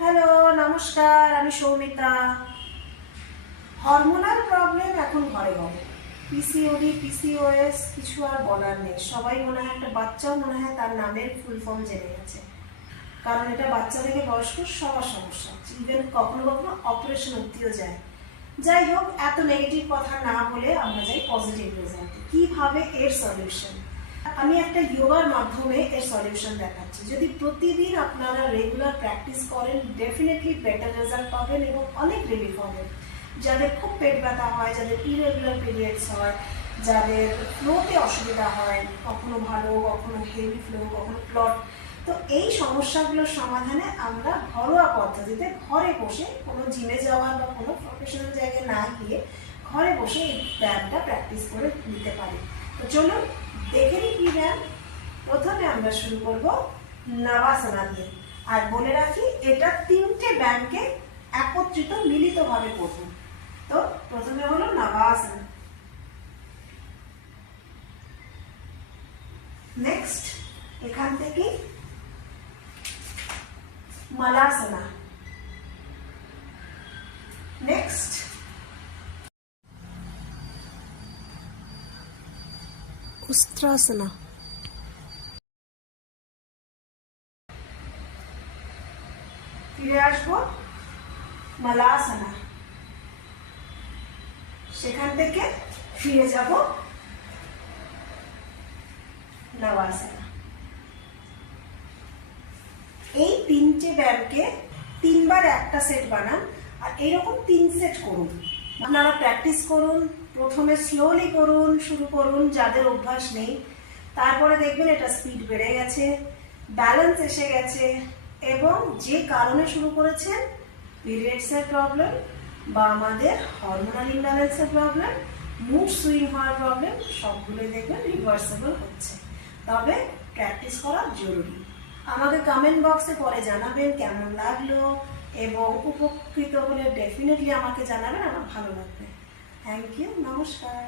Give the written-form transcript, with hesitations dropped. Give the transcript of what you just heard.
Hello, নমস্কার। আমি Soumita. Hormonal problem এখন ঘরে ঘরে। পিসিওডি, পিসিওএস কিছু আর বলার নেই। সবাই মনে হয়, একটা বাচ্চাও মনে হয় তার নামের ফুল ফর্ম জেনে গেছে, কারণ এটা বাচ্চা থেকে বয়স্ক সবার সমস্যা। ইভেন কখনো কখনো অপারেশন অব্দিও যায়। যাই হোক, এত নেগেটিভ কথা না বলে আমরা যাই পজিটিভ রেজাল্টে। কিভাবে এর সলিউশন, আমি একটা যোগার মাধ্যমে এর সলিউশন দেখাচ্ছি। যদি প্রতিদিন আপনারা রেগুলার প্র্যাকটিস করেন, ডেফিনেটলি বেটার রেজাল্ট পাবেন এবং অনেক রিলিফ হবেন। যাদের খুব পেট ব্যথা হয়, যাদের ইরেগুলার পিরিয়ডস হয়, যাদের ফ্লোতে অসুবিধা হয়, কখনো ভালো কখনো হেভি ফ্লো, কখনো ক্লট, তো এই সমস্যাগুলোর সমাধানে আমরা ঘরোয়া পদ্ধতিতে ঘরে বসে, কোনো জিমে যাওয়া বা কোনো প্রফেশনাল জায়গায় না গিয়ে ঘরে বসে এই ব্যায়ামটা প্র্যাকটিস করে নিতে পারি। তো চলুন দেখে নিই কি ব্যায়াম। প্রথমে আমরা শুরু করব নবাসনা দিয়ে। আর বলে রাখি, এটা তিনটে ব্যায়ামকে একত্রিত মিলিতভাবে করব। তো প্রথমে হলো নবাসনা, নেক্সট এখান থেকে মালাসনা, নেক্সট উস্ত্রাসনা, ফিরে আসবো মালাসনা, সেখান থেকে ফিরে যাব নবাসনা। এই তিনটে ব্যায়ামকে তিনবার একটা সেট বানান, আর এরকম 3 সেট করুন। আপনারা প্র্যাকটিস করুন, প্রথমে স্লোলি করুন, শুরু করুন যাদের অভ্যাস নেই। তারপরে দেখবেন এটা স্পিড বেড়ে গেছে, ব্যালেন্স এসে গেছে, এবং যে কারণে শুরু করেছেন, পিরিয়ডসের প্রবলেম বা আমাদের হরমোনাল ইমব্যালেন্সের প্রবলেম, মুড সুইং হওয়ার প্রবলেম, সবগুলোই দেখবেন রিভার্সেবল হচ্ছে। তবে প্র্যাকটিস করা জরুরি। আমাকে কমেন্ট বক্সে পরে জানাবেন কেমন লাগলো, এবং উপকৃত হলে ডেফিনেটলি আমাকে জানাবেন, আমার ভালো লাগবে। থ্যাংক ইউ, নমস্কার।